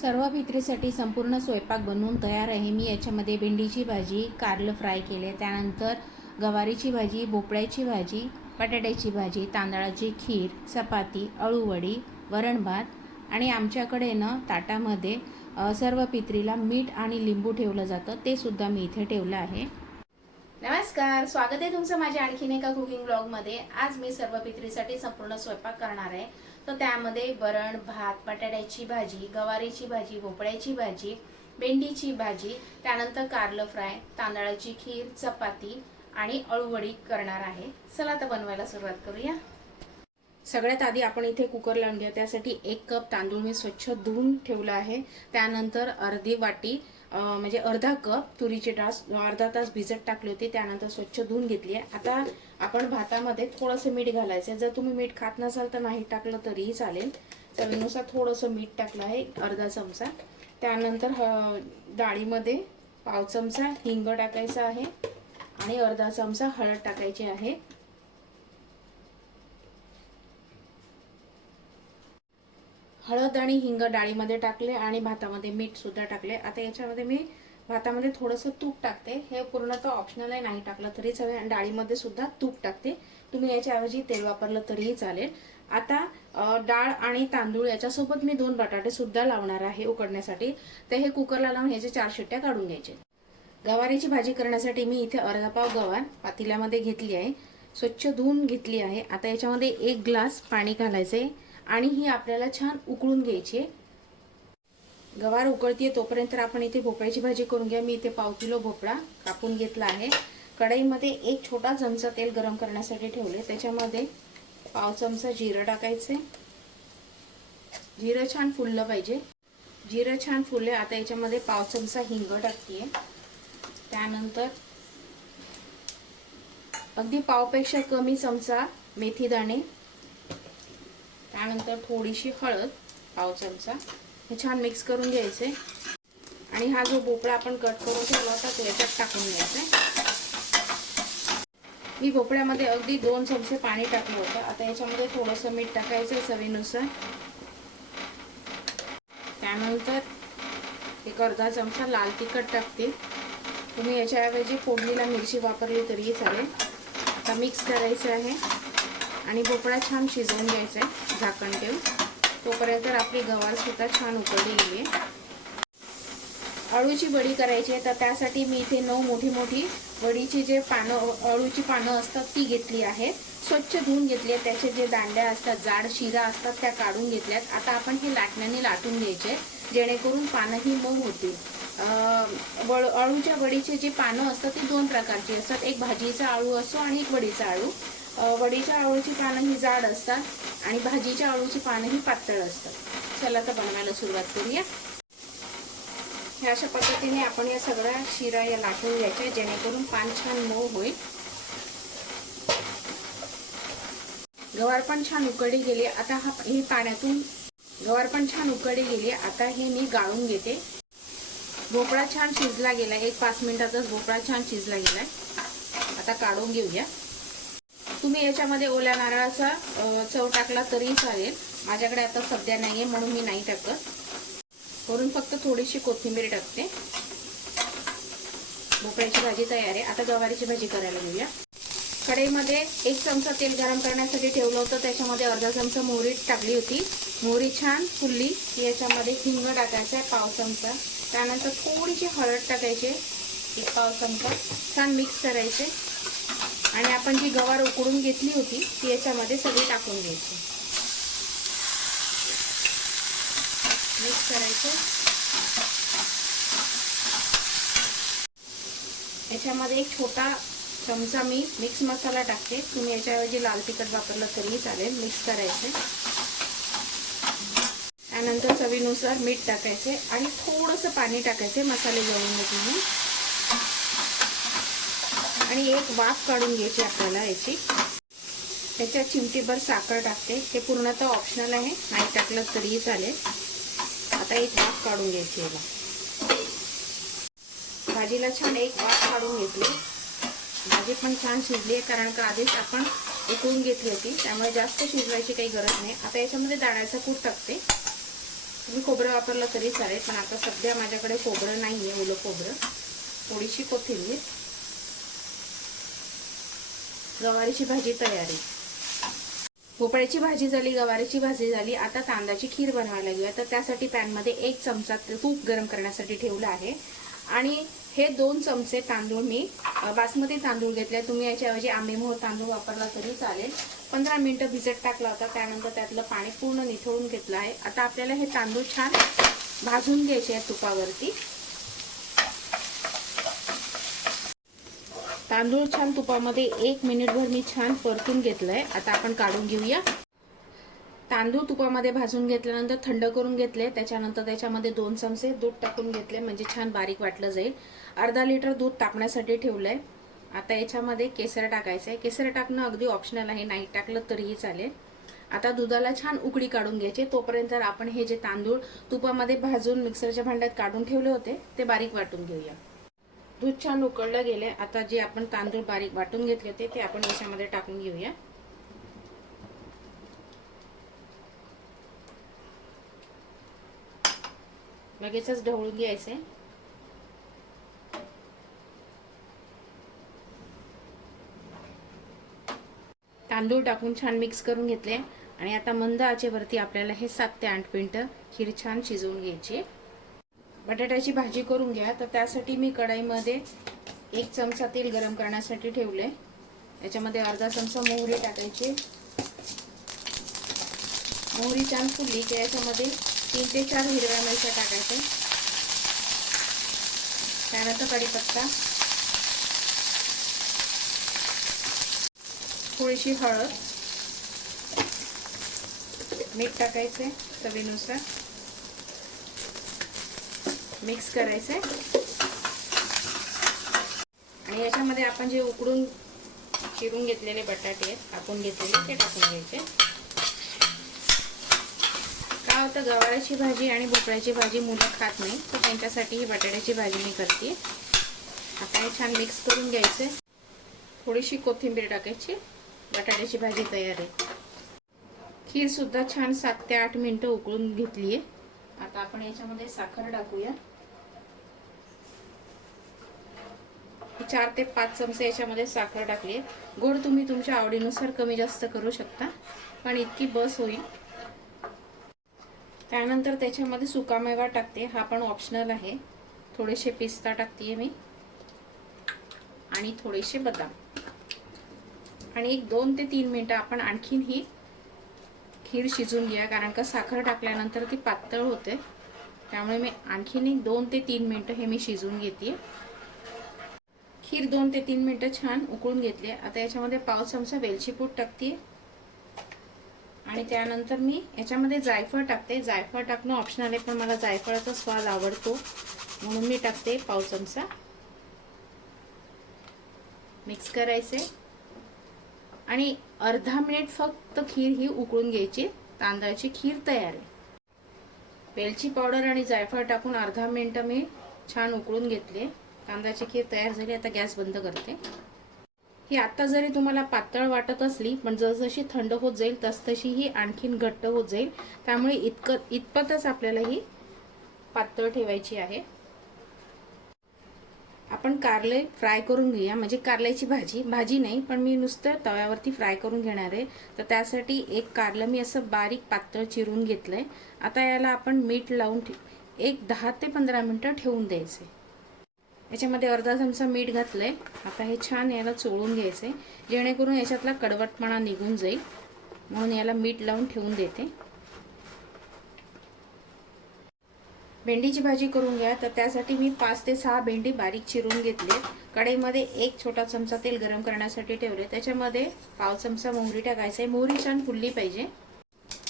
सर्व भित्रीसाठी संपूर्ण स्वयंपाक बनवून तयार आहे. मी याच्यामध्ये भेंडीची भाजी कारलं फ्राय केले. त्यानंतर गवारीची भाजी भोपळ्याची भाजी बटाट्याची भाजी तांदळाची खीर चपाती अळूवडी वरण भात आणि आमच्याकडे ना ताटामध्ये सर्व पित्रीला मीठ आणि लिंबू ठेवलं जातं. ते सुद्धा मी इथे ठेवलं आहे. नमस्कार. स्वागत आहे तुमचं माझ्या आणखीन एका कुकिंग ब्लॉगमध्ये आज मी सर्व पित्रीसाठी संपूर्ण स्वयंपाक करणार आहे. तर त्यामध्ये वरण भात बटाट्याची भाजी गवारीची भाजी भोपळ्याची भाजी भेंडीची भाजी त्यानंतर कारलं फ्राय तांदळाची खीर चपाती आणि अळूवडी करणार आहे. चला आता बनवायला सुरुवात करूया. सगळ्यात आधी आपण इथे कुकर लावून घ्या. त्यासाठी एक कप तांदूळ मी स्वच्छ धुवून ठेवला आहे. त्यानंतर अर्धी वाटी म्हणजे अर्धा कप तुरीची डाळ अर्धा तास भिजत टाकली होती त्यानंतर स्वच्छ धुवून घेतली आहे. आता आपण भातामध्ये थोडंसं मीठ घालायचं जर तुम्ही मीठ खात नसाल तर नाही टाकलं तरीही चालेल. चवीनुसार थोडंसं मीठ टाकलं आहे अर्धा चमचा. त्यानंतर ह- डाळीमध्ये पाव चमचा हिंग टाकायचा आहे आणि अर्धा चमचा हळद टाकायची आहे. हळद आणि हिंग डाळीमध्ये टाकले आणि भातामध्ये मीठ सुद्धा टाकले. आता याच्यामध्ये मी भातामध्ये थोडंसं तूप टाकते. हे पूर्णतः ऑप्शनल आहे नाही टाकलं तरी चालेल. आणि डाळीमध्ये सुद्धा तूप टाकते. तुम्ही याच्याऐवजी तेल वापरलं तरीही चालेल. आता डाळ आणि तांदूळ याच्यासोबत मी दोन बटाटे सुद्धा लावणार आहे उकडण्यासाठी. तर हे कुकरला लावून ह्याचे चार शिट्ट्या काढून घ्यायचे. गवारीची भाजी करण्यासाठी मी इथे अर्धा पाव गवार पातेल्यामध्ये घेतली आहे. स्वच्छ धुवून घेतली आहे. आता याच्यामध्ये एक ग्लास पाणी घालायचे आणि ही आपल्याला छान उकळून घ्यायची आहे. गवार उकळतीये तोपर्यंत आपण इथे भोपळ्याची भाजी करून घ्या. मी इथे पाव किलो भोपळा कापून घेतला आहे. कढईमध्ये एक छोटा चमचा तेल गरम करण्यासाठी ठेवले त्याच्यामध्ये पाव चमचा जिरं टाकायचे जिरं छान फुललं पाहिजे. जिरं छान फुलले आता याच्यामध्ये पाव चमचा हिंग टाकते त्यानंतर अगदी पावपेक्षा कमी चमचा मेथी दाणे त्यानंतर थोडीशी हळद पाव चमचा. हे छान मिक्स करून घ्यायचे. आणि हा जो भोपळा आपण कट करून ठेवला होता तो याच्यात टाकून घ्यायचा. मी भोपळ्यामध्ये अगदी दोन चमचे पाणी टाकलं होतं. आता याच्यामध्ये थोडंसं मीठ टाकायचं चवीनुसार. त्यानंतर एक अर्धा चमचा लाल तिखट टाकते तुम्ही याच्याऐवजी फोडणीला मिरची वापरली तरीही चालेल. आता मिक्स करायचं आहे. आणि भोपळा छान शिजवून घ्यायचा आहे झाकण ठेवून. तोपर्यंत आपली गवार सुद्धा छान उकळली गेली आहे अळूची वडी करायची आहे तर त्यासाठी मी इथे नऊ मोठी मोठी वडीची जे पानं अळूची पानं असतात ती घेतली आहेत. स्वच्छ धुवून घेतली आहेत त्याचे जे दांड्या असतात जाड शिरा असतात त्या काढून घेतल्यात आता आपण हे लाटण्याने लाटून घ्यायचे जेणेकरून पानंही मऊ होतील. वळ अळूच्या वडीचे जे पानं असतात ती दोन प्रकारची असतात. एक भाजीचा आळू असो आणि एक वडीचा आळू वडीच्या आळूची पानं ही जाड असतात आणि भाजीच्या आळूची पानं ही पातळ असतात. चला तर बनवायला सुरुवात करूया. ह्या अशा पद्धतीने आपण या सगळ्या शिरा या लाटून घ्यायच्या जेणेकरून पान छान मऊ होईल. गवार पण छान उकळली गेली. आता हा हे पाण्यातून गवार पण छान उकळली गेली. आता हे मी गाळून घेते. भोपळा छान शिजला गेला एक पाच मिनिटातच भोपळा छान शिजला गेलाय. आता काढून घेऊया. तुम्ही याच्यामध्ये ओल्या नारळाचा चव टाकला तरी चालेल. माझ्याकडे आता सध्या नाही आहे म्हणून मी नाही टाकत. वरून फक्त थोडीशी कोथिंबीर टाकते. भोपळ्याची भाजी तयार आहे. आता गवारीची भाजी करायला घेऊया. कढईमध्ये एक चमचा तेल गरम करण्यासाठी ठेवलं होतं. त्याच्यामध्ये अर्धा चमचा मोहरी टाकली होती. मोहरी छान फुलली. याच्यामध्ये हिंग टाकायचा आहे पाव चमचा. त्यानंतर थोडीशी हळद टाकायची एक पाव चमचा. छान मिक्स करायचे. आणि आपण जी गवार उकडून घेतली होती ती याच्यामध्ये सगळी टाकून घ्यायची. मिक्स करायचं. याच्यामध्ये एक छोटा चमचा मी मिक्स मसाला टाकते. तुम्ही याच्याऐवजी लाल तिखट वापरलं तरीही चालेल. मिक्स करायचे. त्यानंतर चवीनुसार मीठ टाकायचे आणि थोडंसं पाणी टाकायचे मसाले जळून घेत म्हणून आणि एक वाफ काढून घ्यायची आपल्याला याची. त्याच्यात चिमटीभर साखर टाकते. हे पूर्णतः ऑप्शनल आहे. नाही टाकलं तरीही चालेल. आता एक वाफ काढून घ्यायची याला भाजीला छान एक वाफ काढून घेतली. भाजी पण छान शिजली आहे कारण का आधीच आपण उकळून घेतली होती. त्यामुळे जास्त शिजवायची काही गरज नाही. आता याच्यामध्ये दाण्याचा कूट टाकते. तुम्ही खोबरं वापरलं तरी चालेल. पण आता सध्या माझ्याकडे खोबरं नाही आहे ओलं खोबरं. थोडीशी कोथिंबीर. गवारीची भाजी तयारी. भोपळ्याची भाजी झाली गवारीची भाजी झाली. आता तांदळाची खीर बनवायला घेऊया. तर त्यासाठी पॅनमध्ये एक चमचा तूप गरम करण्यासाठी ठेवलं आहे. आणि हे दोन चमचे तांदूळ मी बासमती तांदूळ घेतले तुम्ही याच्याऐवजी आंबेमोहर तांदूळ वापरला तरी चालेल. पंधरा मिनटं भिजत टाकला होता. त्यानंतर त्यातलं पाणी पूर्ण निथळून घेतलं आहे. आता आपल्याला हे तांदूळ छान भाजून घ्यायचे आहे तुपावरती. तांदूळ छान तुपामध्ये एक मिनिटभर मी छान परतून घेतलंय. आता आपण काढून घेऊया. तांदूळ तुपामध्ये भाजून घेतल्यानंतर थंड करून घेतले. त्याच्यानंतर त्याच्यामध्ये दोन चमचे दूध टाकून घेतले. म्हणजे छान बारीक वाटलं जाईल. अर्धा लिटर दूध तापण्यासाठी ठेवलंय. आता याच्यामध्ये केसर टाकायचं आहे केसर टाकणं अगदी ऑप्शनल आहे. नाही टाकलं तरीही चालेल. आता दुधाला छान उकळी काढून घ्यायची. तोपर्यंत आपण हे जे तांदूळ तुपामध्ये भाजून मिक्सरच्या भांड्यात काढून ठेवले होते ते बारीक वाटून घेऊया. दूध छान उकळलं गेले आता जे आपण तांदूळ बारीक वाटून घेतले होते ते आपण याच्यामध्ये टाकून घेऊया. लगेचच ढवळून घ्यायचे तांदूळ टाकून छान मिक्स करून घेतले. आणि आता मंद आचेवरती आपल्याला हे सात ते आठ मिनटं खीर छान शिजवून घ्यायची. बटाट्याची भाजी करून घ्या. तर त्यासाठी मी कढाईमध्ये एक चमचा तेल गरम करण्यासाठी ठेवले याच्यामध्ये अर्धा चमचा मोहरी टाकायची. मोहरी छान फुलली की याच्यामध्ये तीन ते चार हिरव्या मिरच्या टाकायच्या. त्यानंतर कढीपत्ता. थोडीशी हळद. मीठ टाकायचे चवीनुसार. मिक्स करायचे आणि याच्यामध्ये आपण जे उकडून चिरून घेतलेले बटाटे आहेत टाकून घेतलेले ते टाकून घ्यायचे. काय होतं गवाराची भाजी आणि भोपळ्याची भाजी मुलं खात नाही तर त्यांच्यासाठी ही बटाट्याची भाजी मी करते. आता हे छान मिक्स करून घ्यायचे थोडीशी कोथिंबीर टाकायची. बटाट्याची भाजी तयार आहे. खीर सुद्धा छान सात ते आठ मिनिटं उकळून घेतली आहे आता आपण याच्यामध्ये साखर टाकूया. चार ते पाच चमचे याच्यामध्ये साखर टाकली आहे. गोड तुम्ही तुमच्या आवडीनुसार कमी जास्त करू शकता पण इतकी बस होईल. त्यानंतर त्याच्यामध्ये सुकामेवा टाकते हा पण ऑप्शनल आहे. थोडेसे पिस्ता टाकते मी. आणि थोडेसे बदाम. आणि एक दोन ते तीन मिनटं आपण आणखीन ही खीर शिजून घ्या कारण का साखर टाकल्यानंतर ती पातळ होते. त्यामुळे मी आणखीन एक दोन ते तीन मिनटं हे मी शिजवून घेते खीर दोन ते तीन मिनटं छान उकळून घेतली आता याच्यामध्ये पाव चमचा वेलची पूड टाकते आणि त्यानंतर मी याच्यामध्ये जायफळ टाकते. जायफळ टाकणं ऑप्शनल आहे पण मला जायफळाचा स्वाद आवडतो. म्हणून मी टाकते पाव चमचा. मिक्स करायचे. आणि अर्धा मिनिट फक्त खीर ही उकळून घ्यायची. तांदळाची खीर तयार आहे. वेलची पावडर आणि जायफळ टाकून अर्धा मिनिट मी छान उकळून घेतले. तांदळाची खीर तयार झाली आता गॅस बंद करते. ही आत्ता जरी तुम्हाला पातळ वाटत असली पण जसजशी थंड होत जाईल तसतशी ही आणखीन घट्ट होत जाईल. त्यामुळे इतकं इतपतच आपल्याला ही पातळ ठेवायची आहे. आपण कारले फ्राय करून घेऊया. म्हणजे कारल्याची भाजी. भाजी नाही पण मी नुसतं तव्यावरती फ्राय करून घेणार आहे. तर त्यासाठी एक कारलं मी असं बारीक पातळ चिरून घेतलं आहे आता याला आपण मीठ लावून एक दहा ते पंधरा मिनटं ठेवून द्यायचे. याच्यामध्ये अर्धा चमचा मीठ घातलं आहे आता हे छान याला चोळून घ्यायचे जेणेकरून याच्यातला कडवटपणा निघून जाईल. म्हणून याला मीठ लावून ठेवून देते. भेंडीची भाजी करून घ्या. तर त्यासाठी मी पाच ते सहा भेंडी बारीक चिरून घेतले. कढईमध्ये एक छोटा चमचा तेल गरम करण्यासाठी ठेवले. त्याच्यामध्ये पाव चमचा मोहरी आहे मोहरी छान फुलली पाहिजे.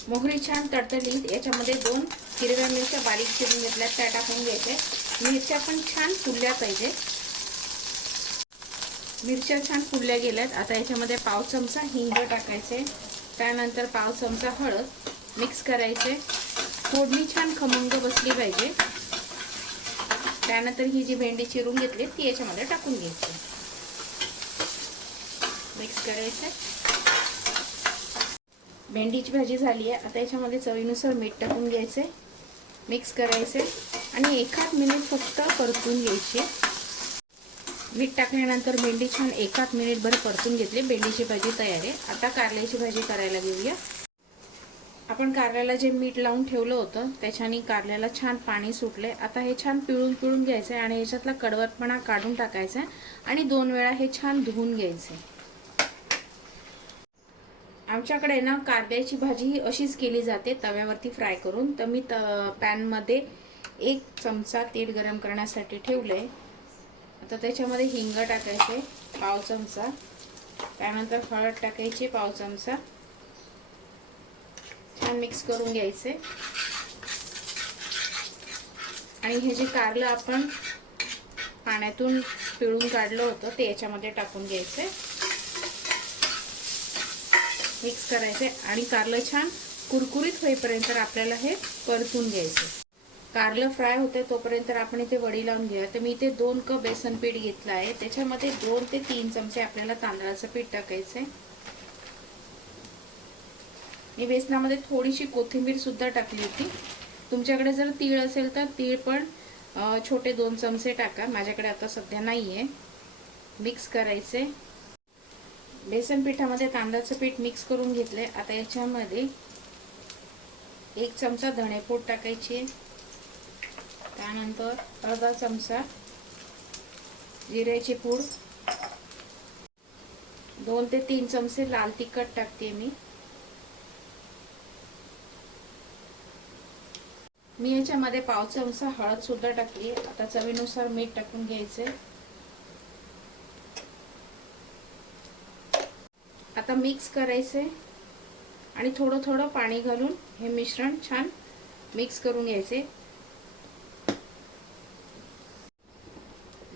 मोहरी छान तडतडली. याच्यामध्ये दोन हिरव्या मिरच्या बारीक चिरून घेतल्या त्या टाकून घ्यायचे. मिरच्या पण छान फुलल्या पाहिजे. मिरच्या छान फुलल्या गेल्यात. आता याच्यामध्ये पाव चमचा हिंग टाकायचे. त्यानंतर पाव चमचा हळद मिक्स करायचे. फोडणी छान खमंग बसली पाहिजे. त्यानंतर ही जी भेंडी चिरून घेतली ती याच्यामध्ये टाकून घ्यायची. मिक्स करायचं. भेंडीची भाजी झाली आहे. आता याच्यामध्ये चवीनुसार मीठ टाकून घ्यायचे. मिक्स करायचे. आणि एकाच मिनिट फक्त परतून घ्यायची. मीठ टाकल्यानंतर भेंडी छान एकाच मिनिटभर परतून घेतली. भेंडीची भाजी तयार आहे. आता कारल्याची भाजी करायला घेऊया. आपण कारल्याला जे मीठ लावून ठेवलं होतं त्याच्याने कारल्याला छान पाणी सुटले. आता हे छान पिळून पिळून घ्यायचं आहे आणि ह्याच्यातला कडवटपणा काढून टाकायचा आहे आणि दोन वेळा हे छान धुवून घ्यायचे आमच्याकडे ना कारल्याची भाजी ही अशीच केली जाते तव्यावरती फ्राय करून. तर मी त पॅनमध्ये एक चमचा तेल गरम करण्यासाठी ठेवलं आहे आता त्याच्यामध्ये हिंग टाकायचे पाव चमचा. त्यानंतर हळद टाकायची पाव चमचा. छान मिक्स करून घ्यायचे. आणि हे जे कारलं आपण पाण्यातून पिळून काढलं होतं ते याच्यामध्ये टाकून घ्यायचे. मिक्स करायचे आणि कारलं छान कुरकुरीत होईपर्यंत आपल्याला हे परतून घ्यायचे. कारलं फ्राय होते तोपर्यंत आपण इथे वडी लावून घेऊया. तर मी इथे दोन कप बेसन पीठ घेतलं आहे. त्याच्यामध्ये दोन ते तीन चमचे आपल्याला तांदळाचं पीठ टाकायचंय. मी बेसनामध्ये थोडीशी कोथिंबीरसुद्धा टाकली होती. तुमच्याकडे जर तीळ असेल तर तीळ पण छोटे दोन चमचे टाका. माझ्याकडे आता सध्या नाही आहे मिक्स करायचे. बेसन पिठामध्ये तांदळाचं पीठ मिक्स करून घेतलंय. आता याच्यामध्ये एक चमचा धणेपूड टाकायची. त्यानंतर अर्धा चमचा जिऱ्याची पूड. दोन ते तीन चमचे लाल तिखट टाकते मी. मी याच्यामध्ये पाव चमचा हळद सुद्धा टाकली. आता चवीनुसार मीठ टाकून घ्यायचे. आता मिक्स करायचे. आणि थोडं थोडं पाणी घालून हे मिश्रण छान मिक्स करून घ्यायचे.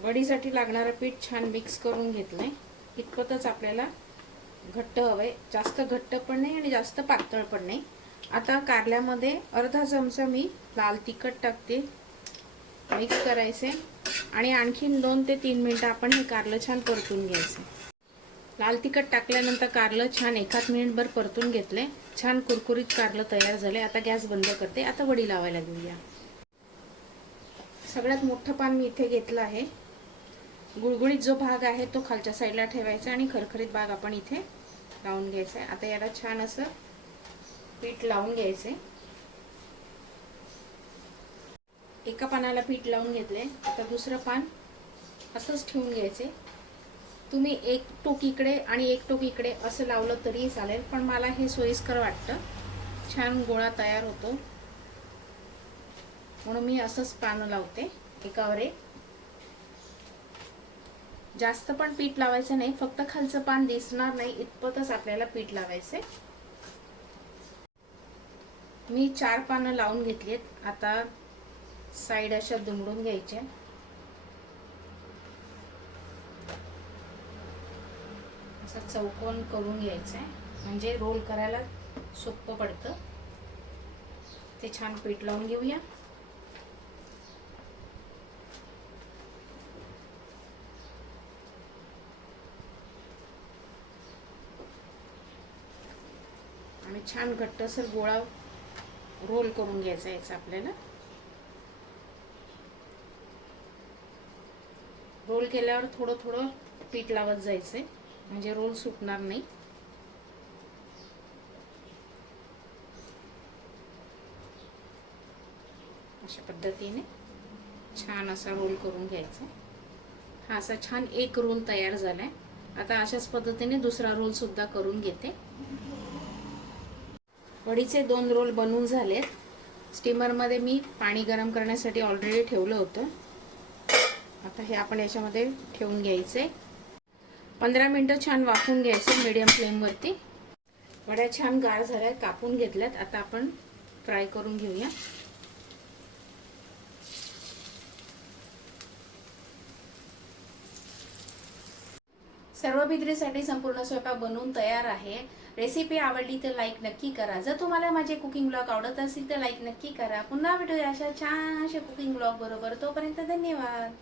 वडीसाठी लागणारं पीठ छान मिक्स करून घेतलंय. इतपतच आपल्याला घट्ट हवंय. जास्त घट्ट पण नाही आणि जास्त पातळ पण नाही. आता कारल्यामध्ये अर्धा चमचा मी लाल तिखट टाकते. मिक्स करायचे. आणि आणखीन दोन ते तीन मिनटं आपण हे कारलं छान परतून घ्यायचं. लाल तिखट टाकल्यानंतर कारलं छान एकाच मिनिटभर परतून घेतले. छान कुरकुरीत कारलं तयार झाले. आता गॅस बंद करते. आता वडी लावायला घेऊया. सगळ्यात मोठं पान मी इथे घेतलं आहे. गुळगुळीत जो भाग आहे तो खालच्या साईडला ठेवायचा आणि खरखरीत भाग आपण इथे लावून घ्यायचा आहे. आता याला छान असं पीठ लावून घ्यायचे. एका पानाला पीठ लावून घेतले. आता दुसरं पान असंच ठेवून घ्यायचे. तुम्ही एक टोक इकडे आणि एक टोक इकडे असं लावलं तरी चालेल पण मला हे सोयीस्कर वाटतं. छान गोळा तयार होतो. म्हणून मी असंच पानं लावते एकावर एक. जास्त पण पीठ लावायचं नाही फक्त खालचं पान दिसणार नाही इतपतच आपल्याला पीठ लावायचे मी चार पानं लावून घेतली आहेत आता साईड अशा दुमडून घ्यायच्या. असं चौकोन करून घ्यायचं आहे. म्हणजे रोल करायला सोपं पडतं. ते छान पीठ लावून घेऊया. आणि छान घट्टसर गोळा रोल करून घ्यायचा याचा आपल्याला. रोल केल्यावर थोडं थोडं पीठ लावत जायचंय. म्हणजे रोल सुटणार नाही. अशा पद्धतीने छान असा रोल करून घ्यायचा. हा असा छान एक रोल तयार झालाय. आता अशाच पद्धतीने दुसरा रोल सुद्धा करून घेते. वडीचे दोन रोल बनवून झालेत. स्टीमरमध्ये मी पाणी गरम करण्यासाठी ऑलरेडी ठेवलं होतं. आता हे आपण याच्यामध्ये ठेवून घ्यायचे. पंधरा मिनटं छान वाफून घ्यायचं मीडियम फ्लेमवरती वड्या छान गार झाल्या कापून घेतल्यात. आता आपण फ्राय करून घेऊया. सर्व बिद्रीसाठी संपूर्ण स्वयंपाक बनवून तयार आहे. रेसिपी आवडली तर लाईक नक्की करा. जर तुम्हाला माझे कुकिंग ब्लॉग आवडत असेल तर लाईक नक्की करा. पुन्हा भेटूया अशा छान अशा कुकिंग ब्लॉग बरोबर. तोपर्यंत धन्यवाद.